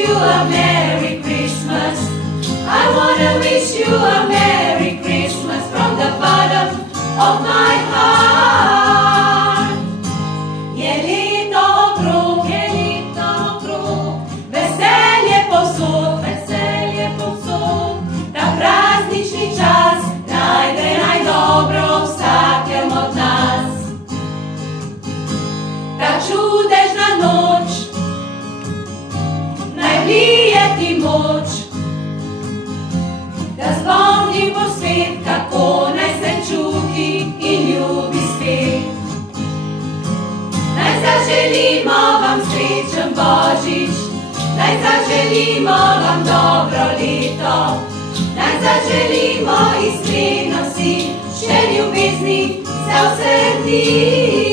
you a Merry Christmas. I wanna wish you a Merry Christmas from the bottom of my heart. Je lito okrog, veselje povsod, ta praznični čas najde najdobro v vsakem od nas. Ta čudežna noč naj vlije ti moč, da spomni po svet, kako naj se čuti in ljubi spet. Naj zaželimo vam srečen Božič, naj zaželimo vam dobro leto, naj zaželimo iskreno si še ljubezni za vse dni.